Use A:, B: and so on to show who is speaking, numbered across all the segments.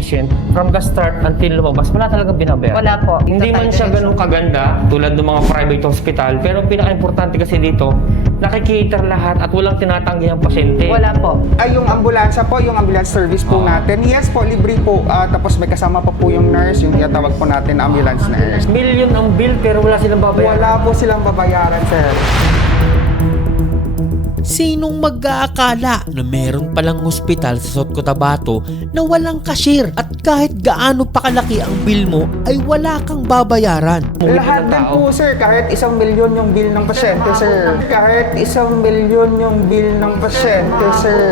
A: patient, from the start until lumabas, wala talagang binabayaran.
B: Wala po.
A: Hindi man siya ganun kaganda tulad ng mga private hospital, pero ang pinaka-importante kasi dito, nakikater lahat at walang tinatanggi ang pasyente.
B: Wala po.
C: Ay, yung ambulansya po, yung ambulance service po natin. Yes po, libre po. Tapos may kasama pa po yung nurse, yung tinatawag po natin na ambulance nurse.
A: Million ang bill pero wala silang babayaran.
C: Wala po silang babayaran, sir.
D: Sinong mag-aakala na meron palang hospital sa South Cotabato na walang cashier at kahit gaano pa kalaki ang bill mo ay wala kang babayaran?
C: Lahat din po, sir. Kahit 1 milyon yung bill ng pasyente, sir. Kahit 1 milyon yung bill ng pasyente, sir.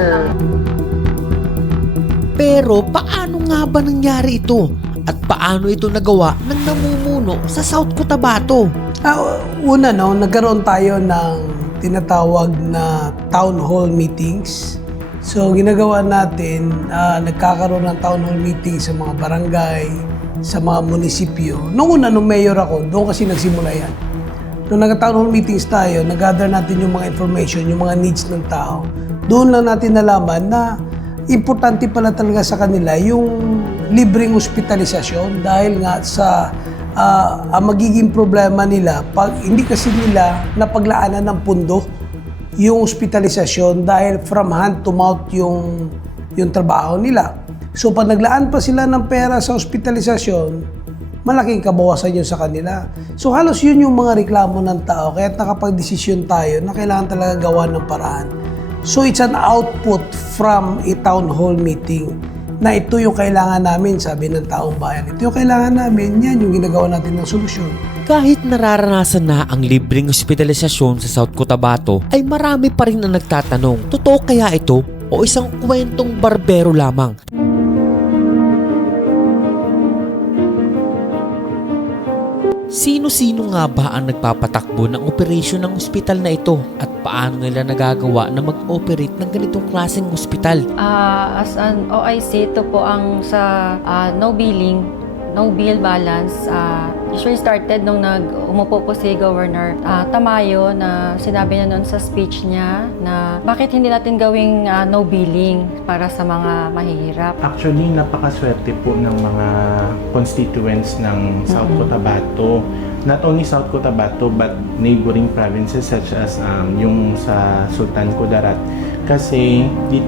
D: Pero paano nga ba nangyari ito? At paano ito nagawa ng namumuno sa South Cotabato?
E: Una, nagkaroon tayo ng tinatawag na town hall meetings. So, ginagawa natin, nagkakaroon ng town hall meetings sa mga barangay, sa mga munisipyo. Noong una, nung mayor ako, doon kasi nagsimula yan. Nung nag-town hall meetings tayo, nag-gather natin yung mga information, yung mga needs ng tao. Doon lang natin nalaman na importante pala talaga sa kanila yung libreng hospitalisasyon dahil nga sa ang magiging problema nila pag hindi kasi nila napaglaanan ng pundo yung hospitalisasyon dahil from hand to mouth yung trabaho nila. So pag naglaan pa sila ng pera sa hospitalisasyon, malaking kabawasan yun sa kanila. So halos yun yung mga reklamo ng tao kaya nakapag-desisyon tayo na kailangan talaga gawa ng paraan. So it's an output from a town hall meeting na ito yung kailangan namin, sabi ng taong bayan. Ito yung kailangan namin, yan yung ginagawa natin ng solusyon.
D: Kahit nararanasan na ang libreng hospitalisasyon sa South Cotabato, ay marami pa rin ang nagtatanong, totoo kaya ito o isang kwentong barbero lamang? Sino-sino nga ba ang nagpapatakbo ng operasyon ng ospital na ito at paano nila nagagawa na mag-operate ng ganitong klaseng ospital?
B: As an OIC, ito po ang sa no billing, no bill balance. Usually started nung umupo po si Governor Tamayo na sinabi niya noon sa speech niya na bakit hindi natin gawing no billing para sa mga mahihirap.
F: Actually, napakaswerte po ng mga constituents ng South Cotabato. Not only South Cotabato but neighboring provinces such as yung sa Sultan Kudarat. Kasi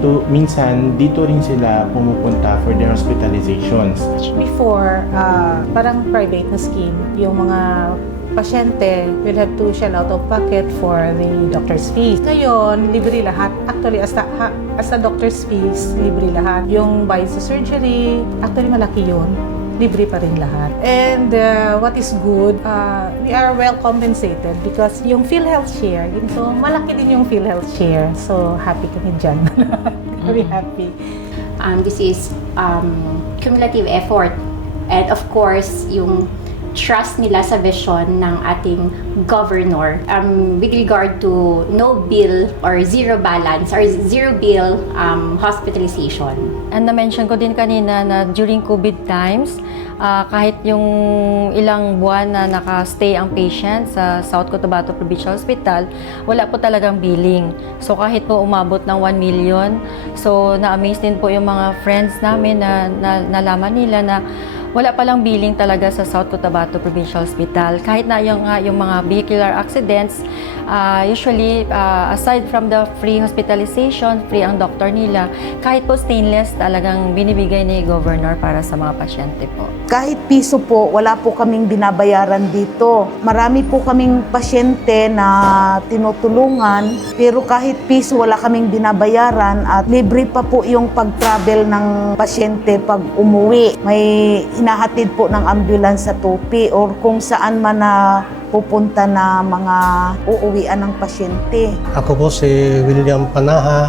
F: minsan dito rin sila pumupunta for their hospitalizations.
G: Before, parang private na scheme, yung mga pasyente will have to shell out of pocket for the doctor's fees. Ngayon, libre lahat. Actually, as the doctor's fees, libre lahat. Yung bayad sa surgery, actually malaki yun. Libre pa rin lahat. And what is good, we are well compensated because yung PhilHealth share, so malaki din yung PhilHealth share. So happy kami dyan. Very happy.
H: This is cumulative effort. And of course, yung trust nila sa vision ng ating governor with regard to no bill or zero balance or zero bill hospitalization.
B: And na-mention ko din kanina na during COVID times, kahit yung ilang buwan na naka-stay ang patient sa South Cotabato Provincial Hospital, wala po talagang billing. So kahit po umabot ng 1 million, so na-amaze din po yung mga friends namin na nalaman nila na wala palang billing talaga sa South Cotabato Provincial Hospital. Kahit na yung mga vehicular accidents, usually, aside from the free hospitalization, free ang doktor nila, kahit po stainless talagang binibigay ni Governor para sa mga pasyente po.
I: Kahit piso po, wala po kaming binabayaran dito. Marami po kaming pasyente na tinutulungan, pero kahit piso wala kaming binabayaran at libre pa po yung pag-travel ng pasyente pag umuwi. May hinahatid po ng ambulance sa Tupi or kung saan man na pupunta na mga uuwian ng pasyente.
J: Ako po si William Panaha.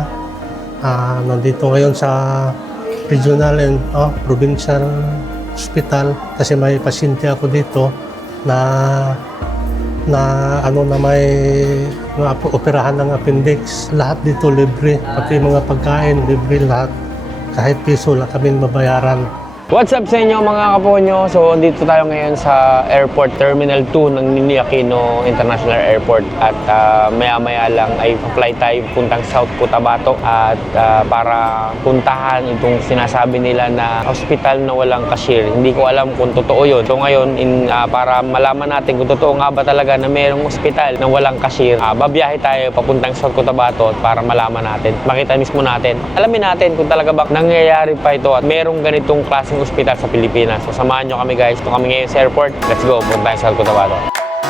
J: Nandito ngayon sa Regional and Provincial Hospital kasi may pasyente ako dito na may operahan ng appendix. Lahat dito libre, pati mga pagkain libre lahat. Kahit piso lang kami mabayaran.
K: What's up sa inyo mga kaponyo? So, dito tayo ngayon sa Airport Terminal 2 ng Ninoy Aquino International Airport at maya-maya lang ay fly tayo puntang South Cotabato at para puntahan itong sinasabi nila na hospital na walang cashier. Hindi ko alam kung totoo yun. So ngayon, para malaman natin kung totoo nga ba talaga na mayroong hospital na walang cashier, babiyahe tayo papuntang South Cotabato para malaman natin, makita mismo natin, alamin natin kung talaga ba nangyayari pa ito at mayroong ganitong klaseng ospital sa Pilipinas. So samahan nyo kami guys. Ito kami ngayon sa airport. Let's go. Punta tayo sa Cotabato.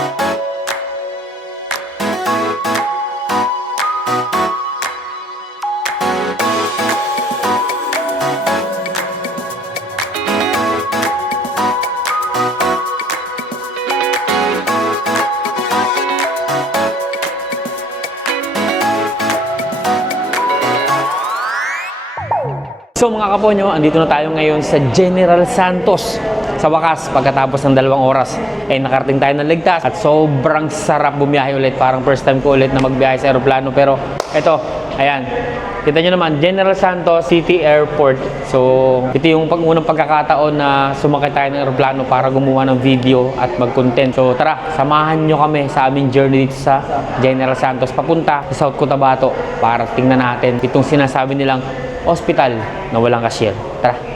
K: So mga kaponyo, andito na tayo ngayon sa General Santos. Sa wakas, pagkatapos ng 2 oras, ay nakarating tayo ng ligtas at sobrang sarap bumiyahe ulit. Parang first time ko ulit na magbiyahe sa aeroplano. Pero eto, ayan, kita nyo naman, General Santos City Airport. So ito yung unang pagkakataon na sumakay tayo ng aeroplano para gumawa ng video at mag-content. So tara, samahan nyo kami sa aming journey dito sa General Santos papunta sa South Cotabato para tingnan natin itong sinasabi nilang hospital na walang cashier. Tara.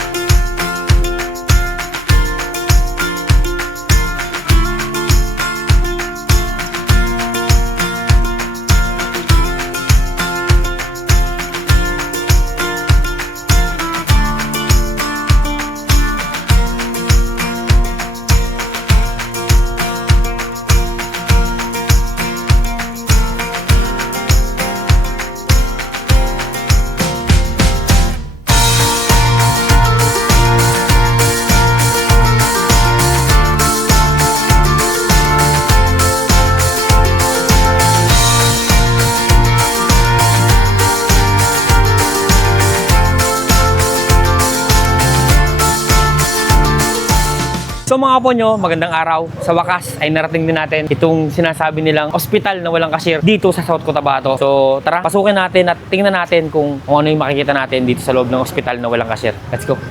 K: So mga kaponyo, magandang araw. Sa wakas ay narating din natin itong sinasabi nilang hospital na walang cashier dito sa South Cotabato. So tara, pasukin natin at tingnan natin kung ano yung makikita natin dito sa loob ng hospital na walang cashier. Let's go!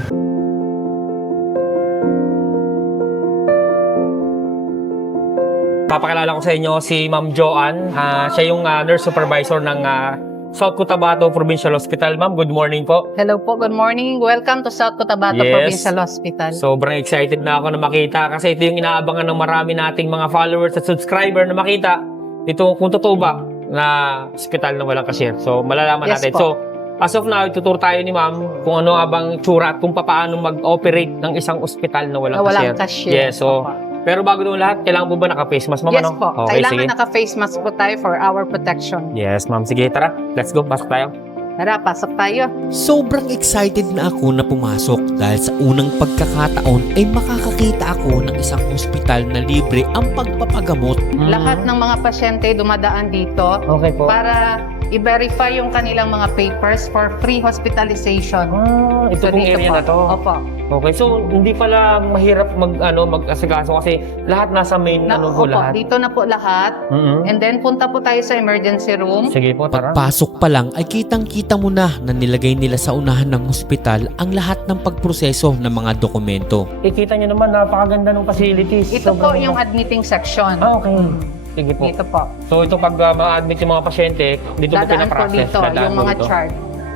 K: Papakilala ko sa inyo si Ma'am Joanne. Siya yung nurse supervisor ng South Cotabato Provincial Hospital. Ma'am, good morning po.
G: Hello po, good morning. Welcome to South Cotabato
A: Yes.
G: Provincial Hospital.
A: Sobrang excited na ako na makita kasi ito yung inaabangan ng marami nating mga followers at subscriber na makita ito kung totoo ba na hospital na walang cashier. So malalaman
G: Yes
A: natin.
G: po.
A: So as of now, ituturo tayo ni Ma'am kung ano abang tsura at kung paano mag-operate ng isang hospital na walang cashier. Yes, so pero bago doon lahat, kailangan po ba naka-face mask, Ma'am?
G: Yes
A: ano?
G: po,
A: Okay,
G: kailangan
A: sige.
G: naka-face mask po tayo for our protection.
A: Yes, Ma'am. Sige, tara. Let's go. Pasok tayo.
G: Tara, pasok tayo.
D: Sobrang excited na ako na pumasok dahil sa unang pagkakataon ay makakakita ako ng isang ospital na libre ang pagpapagamot.
G: Lahat ng mga pasyente dumadaan dito
A: Okay po.
G: para i-verify yung kanilang mga papers for free hospitalization.
A: Ito pong
G: dito
A: area
G: po.
A: na to.
G: Opo.
A: Okay, so hindi pala mahirap mag-asikaso kasi lahat nasa main po
G: Opo,
A: lahat.
G: dito na po lahat. And then punta po tayo sa emergency room.
A: Sige po, tara.
D: Pagpasok pa lang ay kitang-kita mo na nilagay nila sa unahan ng ospital ang lahat ng pagproseso ng mga dokumento.
A: Kita nyo naman, napakaganda ng facilities.
G: Ito po yung admitting section.
A: Okay. Sige po.
G: Dito po.
A: So ito pag ma-admit yung mga pasyente, dito po
G: Dadaan po
A: pinaprocess.
G: dito,
A: Dadaan
G: yung
A: po
G: mga
A: dito.
G: chart.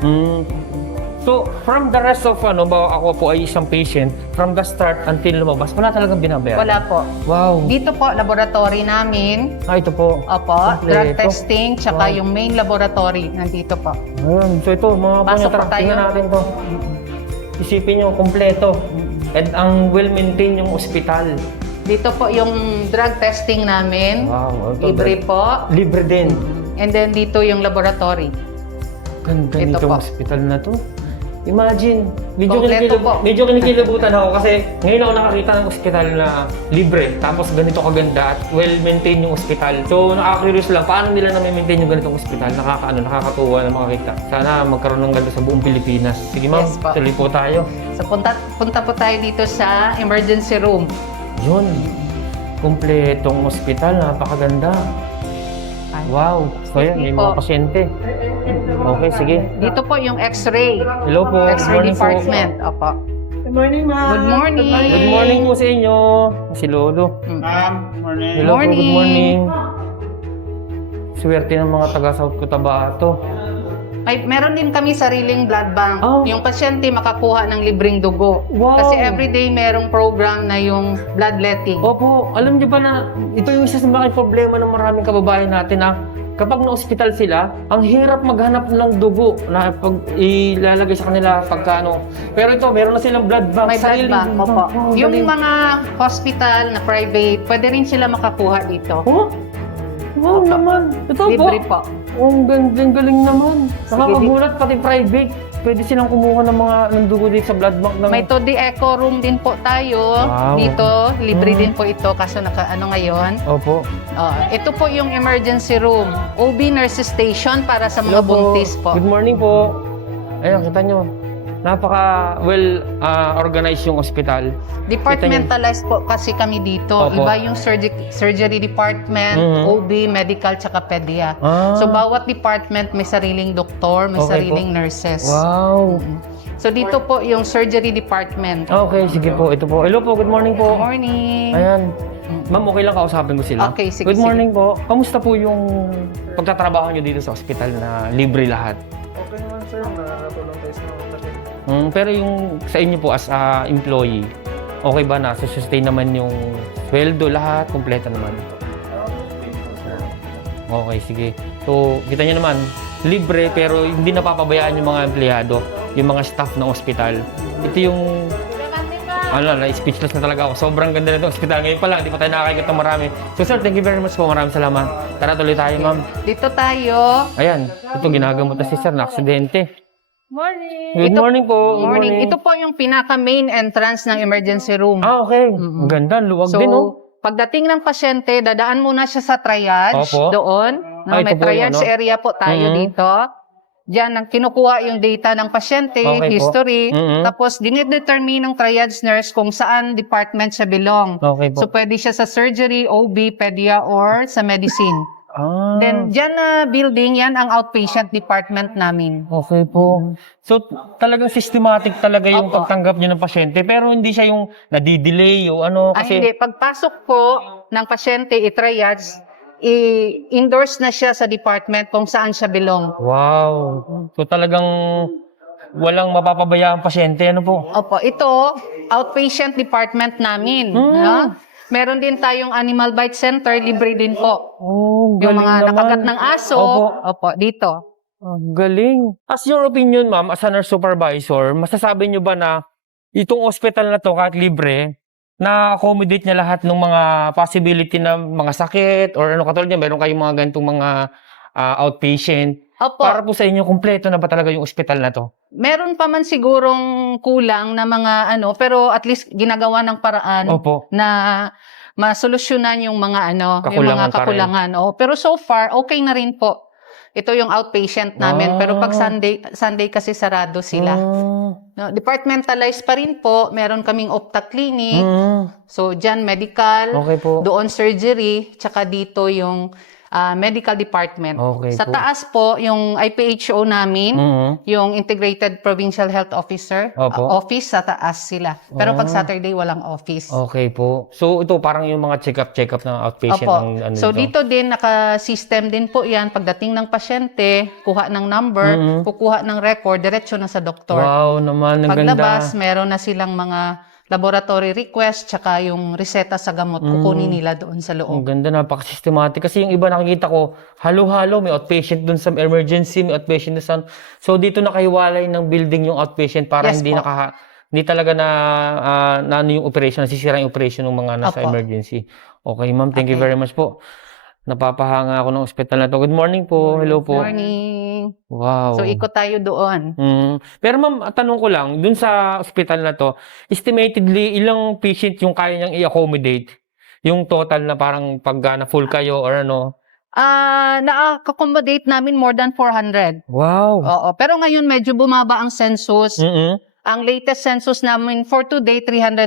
A: So, from the rest of, ako po ay isang patient, from the start until lumabas, wala talagang binabayaran?
G: Wala po.
A: Wow.
G: Dito po, laboratory namin.
A: Ito po.
G: Opo,
A: Kompleto.
G: drug testing, tsaka
A: Wow.
G: yung main laboratory, nandito po.
A: So ito, mga
G: Pasok
A: tara,
G: pa tayo.
A: tingnan natin to. Isipin nyo, kompleto. And ang well-maintained yung ospital.
G: Dito po yung drug testing namin.
A: Wow.
G: Libre po.
A: Libre din.
G: And then dito yung laboratory.
A: Ganda
G: Ito
A: nitong
G: po.
A: hospital na to. Imagine,
G: Kompleto po.
A: medyo kinikilabutan ako kasi ngayon ako nakakita ng ospital na libre, tapos ganito kaganda at well-maintained yung ospital. So, nakaka-curious lang, paano nila na-maintain yung ganitong ospital? Nakakatuwa na makakita. Sana magkaroon ng ganito sa buong Pilipinas. Sige ma'am,
G: Yes po.
A: tuloy po tayo.
G: So punta po tayo dito sa emergency room.
A: Yun, kompletong ospital, napakaganda. Wow, so yan, may
G: Sige po.
A: mga pasyente. Okay, sige.
G: Dito po yung x-ray.
A: Hello po,
G: X-ray
A: morning po.
G: department. Opo. Good morning, ma'am.
L: Good morning.
A: Good morning po sa inyo. Si Lolo.
F: Ma'am, morning.
A: Hello po, good
L: Morning.
A: morning. Swerte ng mga taga South Cotabato.
L: Meron din kami sariling blood bank.
A: Oh.
L: Yung pasyente makakuha ng libreng dugo.
A: Wow.
L: Kasi everyday merong program na yung bloodletting.
A: Opo, alam niyo ba na ito yung isa sa malaking problema ng maraming kababayan natin na kapag na-hospital sila, ang hirap maghanap ng dugo na pag ilalagay sa kanila pagka ano. Pero ito, meron na silang blood bank.
L: May blood bank, opo.
A: Oh,
L: Yung
A: galing.
L: mga hospital na private, pwede rin sila makakuha dito.
A: Oh? Wow naman. Ito
L: Libre
A: po.
L: po.
A: Oh, ang galing naman.
L: Sige,
A: Nakakagulat, pati private. Pwede silang kumuha ng dugo dito sa blood bank ng...
L: May 2D echo room din po tayo
A: Wow.
L: dito. Libre din po ito kaso ngayon.
A: Opo.
L: Ito po yung emergency room. OB nurse station para sa mga
A: Hello po.
L: buntis po.
A: Good morning po. Ayun, kita nyo. Napaka organized yung ospital.
L: Departmentalized po kasi kami dito.
A: Opo.
L: Iba yung surgery department,
A: Mhm.
L: OB, medical, tsaka pedia.
A: Ah.
L: So bawat department may sariling doktor, may
A: Okay
L: sariling
A: po.
L: nurses.
A: Wow.
L: So dito po yung surgery department.
A: Okay, sige po. Ito po. Hello po, good morning po.
L: Morning.
A: Ayan. Ma'am, okay lang kausapin ko sila?
L: Okay, sige,
A: Good morning
L: sige.
A: po. Kamusta po yung pagtatrabaho nyo dito sa ospital na libre lahat?
F: Okay naman, sir. Nakatulong tayo sa mga patient.
A: Pero yung sa inyo po as a employee, okay ba na? Sustain naman yung sweldo lahat? Kompleto naman? Okay, sige. So, kita nyo naman, libre pero hindi napapabayaan yung mga empleyado, yung mga staff ng ospital. Ito yung speechless na talaga ako. Sobrang ganda na itong ospital. Ngayon pa lang, hindi pa tayo nakakikita ng marami. So sir, thank you very much po. Maraming salamat. Tara, tuloy tayo, ma'am.
L: Dito tayo.
A: Ayan, ito ginagamot na si sir na aksidente.
L: Morning.
A: Good morning po. Good morning.
L: Ito po yung pinaka-main entrance ng emergency room.
A: Okay. Ang ganda, luwag
L: So,
A: din, oh.
L: pagdating ng pasyente, dadaan muna siya sa triage
A: Opo.
L: doon.
A: Ay,
L: May
A: ito po
L: triage
A: yun, no?
L: area po tayo
A: Mhm.
L: dito. Diyan, ang kinukuha yung data ng pasyente,
A: Okay po.
L: history,
A: Mhm.
L: tapos dinedetermine ng triage nurse kung saan department siya belong.
A: Okay po.
L: So, pwede siya sa surgery, OB, pedia, or sa medicine. Then, diyan na building, yan ang outpatient department namin.
A: Okay po. So, talagang systematic talaga yung
L: Opo.
A: pagtanggap niyo ng pasyente, pero hindi siya yung nadidelay o ano. Kasi,
L: Hindi. Pagpasok po ng pasyente, i-triage, i-endorse na siya sa department kung saan siya belong.
A: wow. So, talagang walang mapapabayaan pasyente, ano po?
L: Opo, ito, outpatient department namin. No? Meron din tayong animal bite center, libre din po.
A: Oh,
L: Yung
A: galing
L: mga
A: naman.
L: nakagat ng aso,
A: Opo.
L: dito.
A: Ang galing. As your opinion, ma'am, as a nurse supervisor, masasabi niyo ba na itong hospital na to, kahit libre, na-accommodate niya lahat ng mga possibility na mga sakit or ano katulad niya, meron kayong mga ganitong mga outpatient.
L: Opo.
A: Para po sa inyo, kumpleto na ba talaga yung hospital na to?
L: Meron pa man sigurong kulang na mga pero at least ginagawa ng paraan
A: Opo.
L: na masolusyonan yung mga yung
A: Kakulangan
L: mga
A: pa rin.
L: kakulangan. Pero so far, okay na rin po. Ito yung outpatient namin. Pero pag Sunday kasi sarado sila. No, departmentalized pa rin po. Meron kaming opta clinic. So, dyan medical,
A: Okay po.
L: doon surgery, tsaka dito yung medical department.
A: Okay
L: Sa
A: po.
L: taas po, yung IPHO namin,
A: Mhm.
L: yung Integrated Provincial Health Officer,
A: Opo.
L: office, sa taas sila. Pero pag Saturday, walang office.
A: Okay po. So, ito parang yung mga check-up ng outpatient.
L: Opo.
A: Ng, ano
L: So,
A: dito.
L: dito din, naka-system din po yan. Pagdating ng pasyente, kuha ng number, kukuha ng record, diretso na sa doktor.
A: Wow naman, ang ganda.
L: Paglabas, meron na silang mga laboratory request, tsaka yung reseta sa gamot, kukunin nila doon sa
A: Ang
L: loob.
A: ganda, napaka-systematic. Kasi yung iba nakikita ko, halo-halo, may outpatient dun sa emergency, may outpatient dun sa... So, dito nakahiwalay ng building yung outpatient para
L: Yes
A: hindi
L: po.
A: hindi talaga na ano yung operation, nasisira yung operation ng mga nasa
L: Opo.
A: emergency. Okay, ma'am. Thank you
L: Okay.
A: very much po. Napapahanga ako ng ospital na to. Good morning po. Hello po.
L: Morning.
A: Wow.
L: So, ikot tayo doon.
A: Pero ma'am, tanong ko lang, dun sa ospital na to, estimatedly, ilang patient yung kaya niyang i-accommodate? Yung total na parang pag na full kayo or ano?
L: Na-accommodate namin more than 400.
A: Wow.
L: Oo. Pero ngayon, medyo bumaba ang census. Ang latest census namin for today,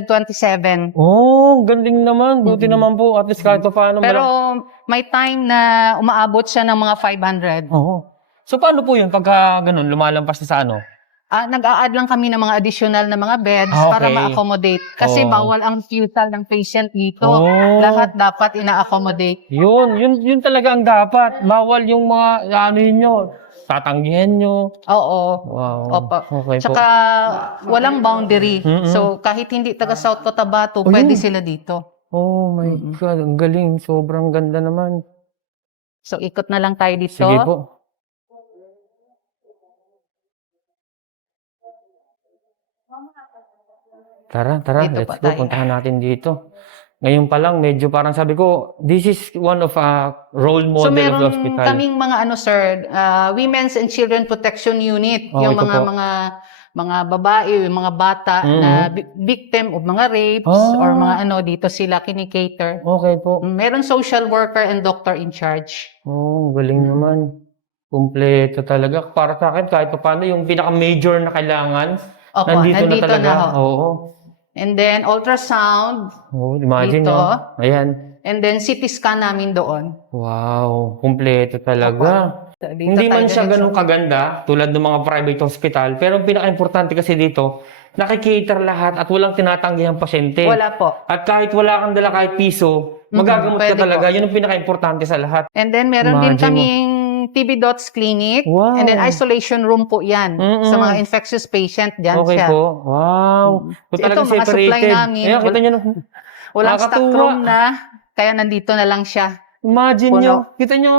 L: 327.
A: Oh, galing naman. Buti naman po. At least kahit pa paano.
L: Pero may time na umaabot siya ng mga 500.
A: Oo. So, paano po yun pagka ganun, lumalampas na sa ano?
L: Nag-a-add lang kami ng mga additional na mga beds para
A: Okay.
L: ma-accommodate. Kasi bawal ang refusal ng patient dito.
A: Oh.
L: Lahat dapat ina-accommodate.
A: Yun talaga ang dapat. Bawal yung mga, ano yun nyo, tatanggihan nyo.
L: Oo.
A: Wow.
L: Opo.
A: Okay po.
L: Tsaka walang boundary.
A: Mm-mm.
L: So kahit hindi taga South Cotabato, pwede sila dito.
A: Oh my God, ang galing. Sobrang ganda naman.
L: So ikot na lang tayo dito.
A: Sige po. Tara,
L: Dito
A: let's
L: po
A: go.
L: tayo.
A: Puntahan natin dito. Ngayon pa lang, medyo parang sabi ko, this is one of a role
L: So
A: model of the
L: meron
A: hospital.
L: kaming mga sir, Women's and Children Protection Unit,
A: Oh,
L: yung
A: ito po.
L: mga babae, yung mga bata na victim of mga rapes or mga dito sila kinikater.
A: Okay po.
L: Meron social worker and doctor in charge.
A: Oh, galing naman. Kumpleto talaga. Para sa akin, kahit pa paano, yung pinaka-major na kailangan,
L: Opo,
A: nandito na talaga.
L: na ho.
A: Oo.
L: And then ultrasound,
A: Oh, imagine
L: Dito.
A: nyo. Ayan.
L: and then CT scan namin doon.
A: Wow, kumpleto talaga.
L: Dito
A: Hindi man
L: tayo
A: siya
L: diretso.
A: ganun kaganda tulad ng mga private hospital, pero ang pinaka-importante kasi dito, nakikater lahat at walang tinatanggi ang pasyente.
L: Wala po.
A: At kahit wala kang dala kahit piso, magagamot ka
L: pwede
A: talaga.
L: po.
A: Yun ang pinaka-importante sa lahat.
L: And then meron din
A: Imagine mo.
L: kaming TB Dots Clinic.
A: Wow.
L: And then isolation room po yan. Sa mga infectious patient, dyan
A: Okay
L: siya.
A: po. Wow. So,
L: Ito,
A: talagang
L: mga supply
A: separated.
L: namin.
A: Ayan, kita nyo na.
L: Walang stock
A: Nakakatuwa.
L: room na, kaya nandito na lang siya.
A: Imagine
L: Puno.
A: nyo. Kita nyo.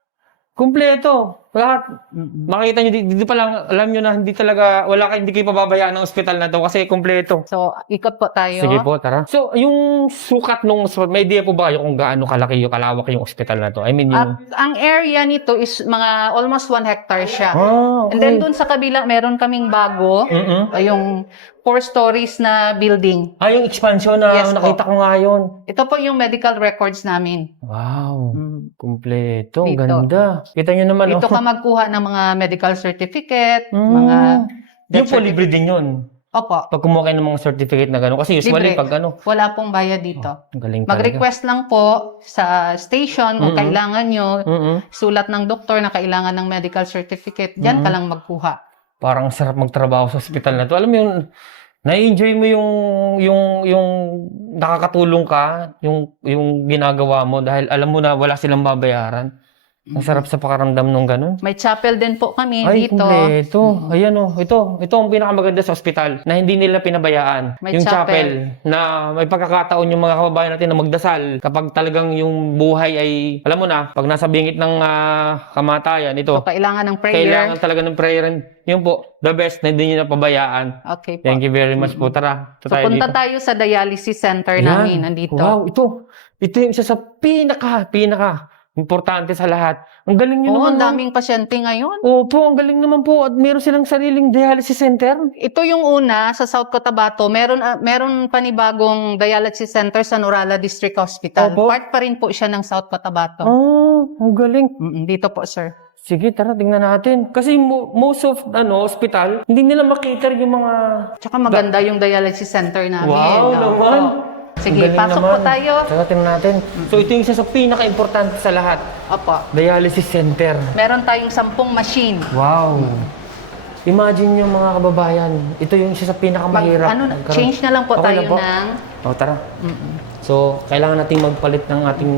A: Kumpleto. Lahat. Makita nyo, dito pa lang, alam nyo na hindi talaga, hindi kayo pababayaan ng ospital na to kasi kumpleto.
L: So, ikot po tayo.
A: Sige po, tara. So, yung sukat nung, may idea po ba kayo kung gaano kalaki yung kalawak yung ospital na to? I mean, yung...
L: Ang area nito is mga almost 1 hectare siya.
A: Ah, okay.
L: And then dun sa kabila, meron kaming bago, yung 4 stories na building.
A: Yung expansion na
L: Yes po.
A: nakita ko nga yun.
L: Ito po yung medical records namin.
A: Wow. Kumpleto. Ang
L: Dito.
A: ganda. Kita nyo naman.
L: Dito
A: oh.
L: ka magkuha ng mga medical certificate, mga...
A: Yung po, libre din yun.
L: Opo.
A: Pag kumuha kayo ng mga certificate na gano'n. Kasi usually,
L: Libre.
A: pag ano,
L: Wala pong bayad dito.
A: ang galing talaga.
L: Mag-request lang po sa station kung kailangan nyo, sulat ng doktor na kailangan ng medical certificate, dyan ka lang magkuha.
A: Parang sarap magtrabaho sa ospital na to. Alam mo yung, na-enjoy mo yung nakakatulong ka, yung ginagawa mo dahil alam mo na wala silang babayaran. Ang sarap sa pakaramdam nung ganun.
L: May chapel din po kami
A: Ay,
L: dito.
A: kumpleto. Ayan o. Ito ang pinakamaganda sa ospital na hindi nila pinabayaan.
L: May
A: yung
L: chapel.
A: na may pagkakataon yung mga kababayan natin na magdasal kapag talagang yung buhay ay, alam mo na, pag nasa bingit ng kamatayan, ito,
L: So, kailangan ng prayer.
A: kailangan talaga ng prayer. Yun po, the best na hindi nyo napabayaan.
L: Okay po.
A: Thank you very much po. Tara,
L: So, punta tayo sa dialysis center
A: Yan.
L: namin. Nandito.
A: Wow, ito yung isa sa pinaka importante sa lahat. Ang galing nyo
L: Oo,
A: naman.
L: ang
A: no?
L: daming pasyente ngayon.
A: Opo, ang galing naman po. At meron silang sariling dialysis center.
L: Ito yung una sa South Cotabato. Meron panibagong dialysis center sa Norala District Hospital.
A: Opo.
L: Part pa rin po siya ng South Cotabato.
A: Ang galing.
L: Dito po, sir.
A: Sige, tara, tingnan natin. Kasi most of hospital, hindi nila makiter yung mga...
L: Tsaka maganda yung dialysis center namin.
A: Wow,
L: Oo.
A: naman.
L: Sige,
A: Ang galing
L: pasok
A: naman.
L: po tayo.
A: Tara, tingnan natin. So, ito yung isa sa pinaka-importante sa lahat.
L: Opo.
A: Dialysis center.
L: Meron tayong 10 machine.
A: Wow. Imagine yung mga kababayan. Ito yung isa sa pinakamahirap.
L: Change na lang po
A: Okay
L: tayo
A: lang po.
L: ng...
A: Tara. So, kailangan nating magpalit ng ating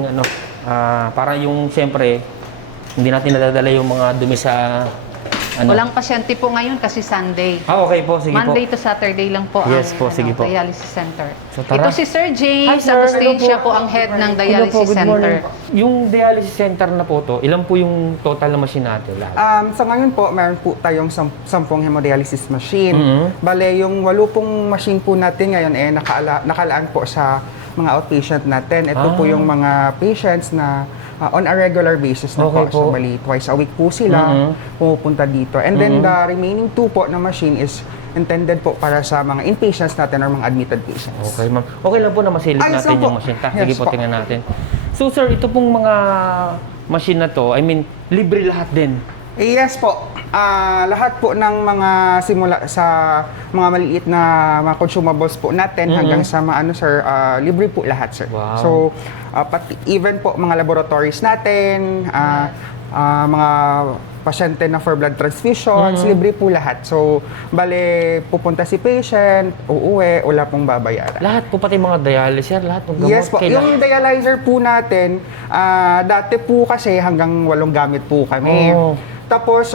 A: para yung siyempre, hindi natin nadadala yung mga dumi sa
L: Walang pasyente po ngayon kasi Sunday.
A: Okay po, sige
L: Monday
A: po.
L: to Saturday lang po
A: Yes
L: ang
A: po, sige po.
L: dialysis center.
A: So, tara.
L: Ito si Sir James.
A: Hi, sir. Hello po.
L: Siya po ang head ng
A: Hello
L: dialysis
A: po, good
L: center.
A: morning. Yung dialysis center na po to, ilan po yung total na machine natin lahat?
C: Sa ngayon po, meron po tayong 10 hemodialysis machine. Bale, yung 8 pong machine po natin ngayon nakalaan po sa mga outpatient natin. Ito po yung mga patients na on a regular basis na
A: Okay
C: po. So,
A: po.
C: bali, twice a week po sila pumupunta dito. And then, the remaining 2 po na machine is intended po para sa mga inpatients natin or mga admitted patients.
A: Okay, ma'am. Okay lang po na masilip
C: Ayos
A: natin
C: lang po.
A: yung machine. Sige
C: Yes
A: po,
C: po.
A: tingnan natin. So, sir, ito pong mga machine na to, I mean, libre lahat din.
C: Yes po. Lahat po ng mga simula sa mga maliit na mga consumables po natin hanggang sa mga libre po lahat, sir.
A: Wow.
C: So, pati even po mga laboratories natin, mga pasyente na for blood transfusions, libre po lahat. So, bale, pupunta si patient, uuwi, wala pong babayaran.
A: Lahat po, pati mga dialyzer, lahat ng gamot.
C: Yes po. Yung dialyzer po natin, dati po kasi hanggang 8 gamit po kami. Tapos,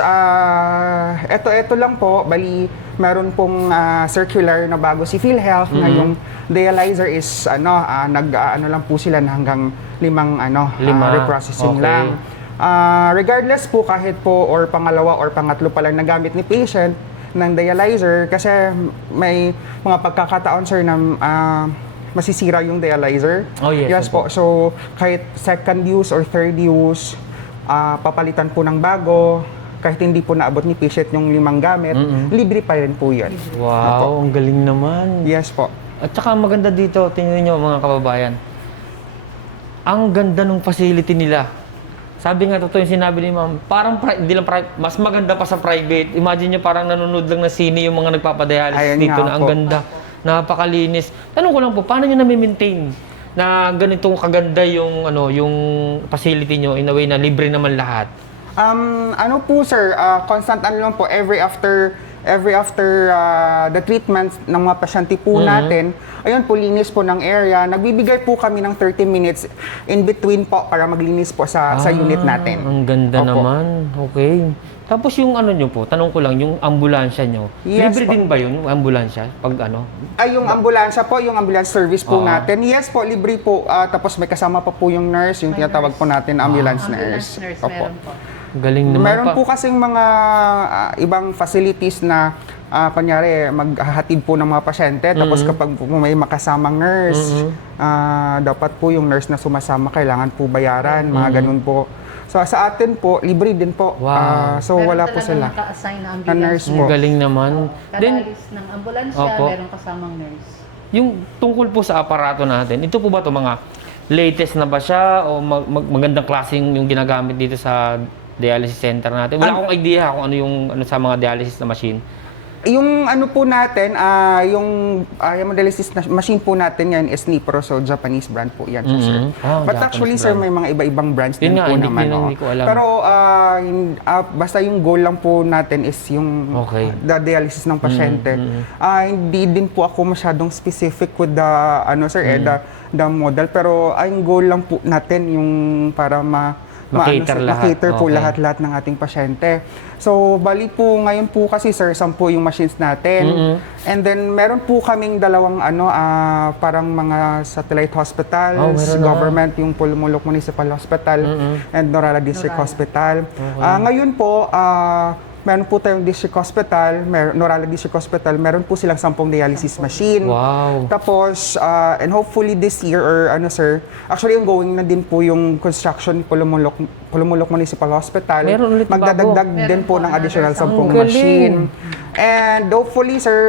C: eto lang po, bali, meron pong circular na bago si PhilHealth na yung dialyzer is, nag-ano lang po sila na hanggang 5 reprocessing lang. Regardless po kahit po or pangalawa or pangatlo pa lang nagamit ni patient ng dialyzer kasi may mga pagkakataon sir na masisira yung dialyzer. Yes po. So kahit second use or third use, papalitan po ng bago. Kahit hindi po naabot ni patient yung 5 gamit, libre pa rin po yun.
A: Wow, ang galing naman.
C: Yes po.
A: At saka maganda dito, tingnan nyo mga kababayan. Ang ganda ng facility nila. Sabi nga totoo yung sinabi ni ma'am, parang hindi lang mas maganda pa sa private. Imagine nyo parang nanonood lang na sine yung mga nagpapadialysis dito na ang ganda, napakalinis. Tanong ko lang po, paano nyo na-maintain na ganitong kaganda yung yung facility nyo in a way na libre naman lahat?
C: Ano po sir, constant lang po every after the treatment ng mga pasyente po natin, ayun po, linis po ng area. Nagbibigay po kami ng 30 minutes in between po para maglinis po sa unit natin.
A: Ang ganda naman. Okay. Tapos yung nyo po, tanong ko lang, yung ambulansya nyo, libre din ba yun, yung ambulansya? Pag
C: yung ambulansya po, yung ambulance service po natin, yes po, libre po. Tapos may kasama pa po yung nurse, yung tinatawag po natin ambulance nurse.
L: Meron po.
A: Galing naman
C: Meron po kasing mga ibang facilities na kunyari maghahatid po ng mga pasyente tapos kapag may makasamang nurse, dapat po yung nurse na sumasama kailangan po bayaran, mga ganun po. So sa atin po, libre din po. So
L: Meron
C: wala po sila.
L: naka-assign na
C: Na
L: ambulance.
C: nurse po.
A: galing naman.
L: Kadalis ng ambulansya, meron kasamang nurse.
A: Yung tungkol po sa aparato natin, ito po ba ito mga latest na ba siya o magandang klaseng yung ginagamit dito sa dialysis center natin? Wala akong idea kung ano yung sa mga dialysis na machine.
C: Yung po natin, yung dialysis na machine po natin yan is Nipro, so Japanese brand po yan, sir. But actually, sir, may mga iba-ibang brands din po naman.
A: Hindi ko alam.
C: Pero basta yung goal lang po natin is yung the dialysis ng pasyente. Hindi din po ako masyadong specific with the the model, pero yung goal lang po natin yung para ma-cater po lahat ng ating pasyente. So, bali po ngayon po kasi sir, 10 yung machines natin. And then meron po kaming dalawang parang mga satellite hospitals, government, yung Pulumulok Municipal Hospital and Norala District Hospital. Ngayon po, meron po tayong District Hospital, Norala District Hospital, meron po silang 10 dialysis machine.
A: Wow.
C: Tapos, and hopefully this year or sir, actually ongoing na din po yung construction ni Pulumulok Municipal Hospital. Magdadagdag din po ng additional 10 machine. And hopefully sir,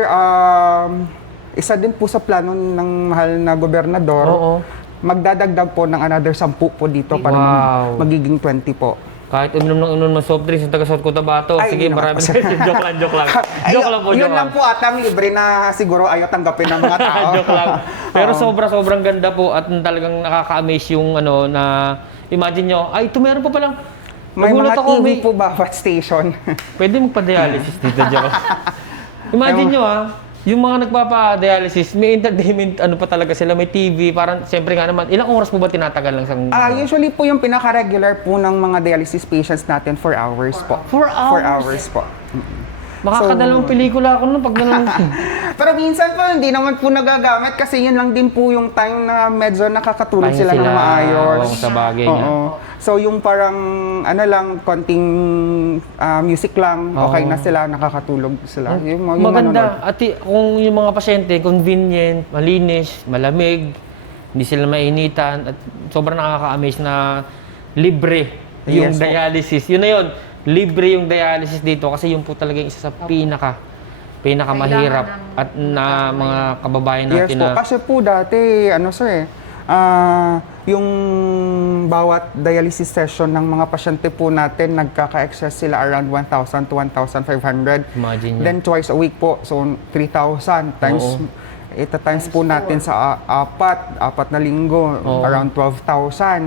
C: isa din po sa plano ng mahal na gobernador, magdadagdag po ng another 10 po dito para magiging 20 po.
A: Kahit uminom ng soft drinks ng taga-South Cotabato. Sige, maraming joke lang. Joke lang po.
C: Yun lang po atang libre na siguro ayaw tanggapin ng mga tao.
A: Joke lang. Pero sobrang ganda po at talagang nakaka-amaze yung na imagine nyo, ito meron pa palang
C: may mga TV po bawat station.
A: Pwede magpa-dialysis dito, joke. Imagine nyo yung mga nagpapa-dialysis, may entertainment, pa talaga sila, may TV, parang siyempre nga naman, ilang oras po ba tinatagal lang sa...
C: Usually po yung pinaka-regular po ng mga dialysis patients natin, 4 hours po.
A: 4 hours?
C: 4 hours po.
A: Makakadalawang pelikula ako nun pag ganun.
C: Pero minsan po, hindi naman po nagagamit kasi yun lang din po yung time na medyo nakakatulog sila ng maayos.
A: Sa bagay niya.
C: So yung parang konting music lang, okay na sila, nakakatulog sila. Yung
A: maganda. At kung yung mga pasyente, convenient, malinis, malamig, hindi sila mainitan, at sobrang nakaka-amaze na libre yung dialysis. Yun na yun, libre yung dialysis dito kasi yun po talaga yung isa sa pinakamahirap at na mga kababayan natin
C: na... Yes po, kasi po dati, sir yung bawat dialysis session ng mga pasyente po natin, nagkaka-excess sila around 1,000 to 1,500.
A: Imagine
C: Then twice a week po, so 3,000 times, times po natin sa apat na linggo, around 12,000.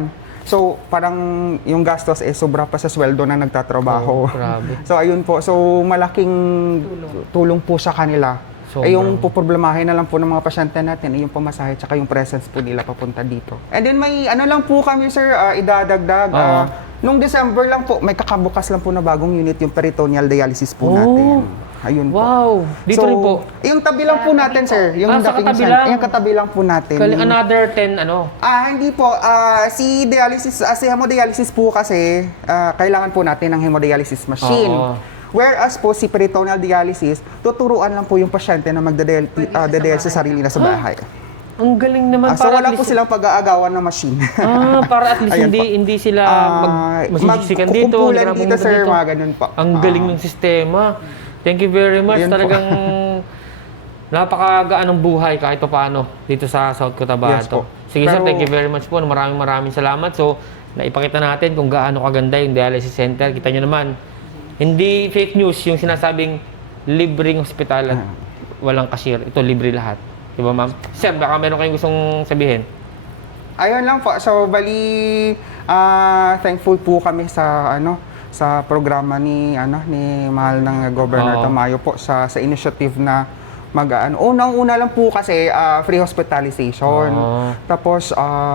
C: So, parang yung gastos sobra pa sa sweldo na nagtatrabaho.
A: Grabe.
C: So, ayun po. So, malaking tulong po sa kanila. Yung poproblemahin na lang po ng mga pasyente natin, yung pamasahe tsaka yung presence po nila papunta dito. And then may ano lang po kami, sir, idadagdag. Nung December lang po, may kakabukas lang po na bagong unit, yung peritoneal dialysis po natin. Ayun po.
A: Wow! Dito rin po.
C: Yung tabi lang po natin, sir. Yung
A: sa katabi lang?
C: Yung katabi lang po natin.
A: Another 10 ano?
C: Hindi po. Si hemodialysis po kasi, kailangan po natin ng hemodialysis machine. Whereas po, si peritoneal dialysis, tuturuan lang po yung pasyente na magdadialysis sa sarili na sa bahay.
A: Ang galing naman.
C: So wala po silang pag-aagawan ng machine.
A: Para at least hindi sila masisiksikan dito.
C: Magkukumpulan dito, sir, mga ganun po.
A: Ang galing ng sistema. Thank you very much.
C: Yun
A: Talagang napakagaan ng buhay kahit paano dito sa South Cotabato.
C: Yes po.
A: Sige sir, thank you very much po. Maraming salamat. So, naipakita natin kung gaano kaganda yung dialysis center. Kita nyo naman, hindi fake news yung sinasabing libreng hospital at walang cashier. Ito, libre lahat. Diba, ma'am? Sir, baka meron kayong gustong sabihin?
C: Ayun lang po. So, thankful po kami sa sa programa ni mahal ng Governor Tamayo po sa initiative na unang-una lang po kasi free hospitalization. Tapos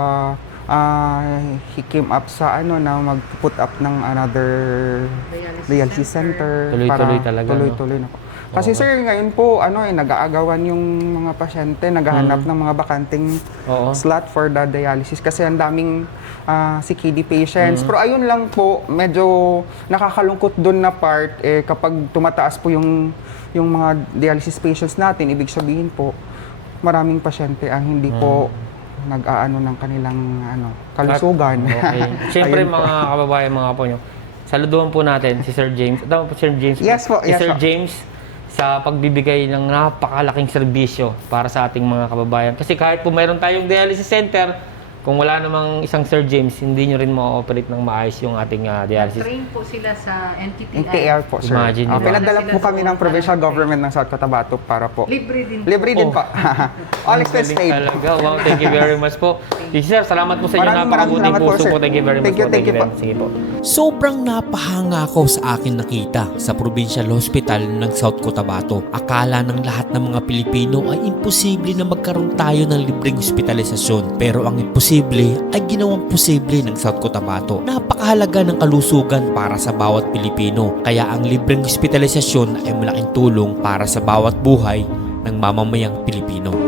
C: he came up sa na mag-put up ng another dialysis center.
A: Tuloy-tuloy talaga.
C: Tuloy-tuloy na po. Kasi sir, ngayon po, nag-aagawan yung mga pasyente, naghahanap ng mga bakanting slot for the dialysis kasi ang daming CKD patients. Pero ayun lang po, medyo nakakalungkot doon na part, kapag tumataas po yung mga dialysis patients natin, ibig sabihin po, maraming pasyente ang hindi po nag-aano ng kanilang kalusugan.
A: Okay. Siyempre mga kababayan, mga po nyo, saluduhan po natin si Sir James. Tama po, Sir James.
C: Yes po, yes
A: Sir
C: po.
A: James sa pagbibigay ng napakalaking serbisyo para sa ating mga kababayan. Kasi kahit po mayroon tayong dialysis center, kung wala namang isang Sir James, hindi nyo rin ma-operate ng maayos yung ating dialysis.
L: Train po sila sa NTTI.
C: NTR po, sir.
A: Imagine, diba?
C: Pinadala po kami ng provincial government ng South Cotabato para po.
L: Libre din po.
C: Libre din po. All expense
A: Galing
C: paid.
A: talaga. Wow, thank you very much po. Sir, salamat po sa inyo.
C: Maraming
A: Napakabuting
C: salamat po,
A: puso
C: sir.
A: po. Thank you very much
C: Thank you,
A: po.
C: thank you po.
A: Sige po.
D: Sobrang napahanga ako sa akin nakita sa Provincial Hospital ng South Cotabato. Akala ng lahat ng mga Pilipino ay imposible na magkaroon tayo ng libreng hospitalisasyon. Pero ang imposible ay ginawang posible ng South Cotabato. Napakahalaga ng kalusugan para sa bawat Pilipino. Kaya ang libreng hospitalisasyon ay malaking tulong para sa bawat buhay ng mamamayang Pilipino.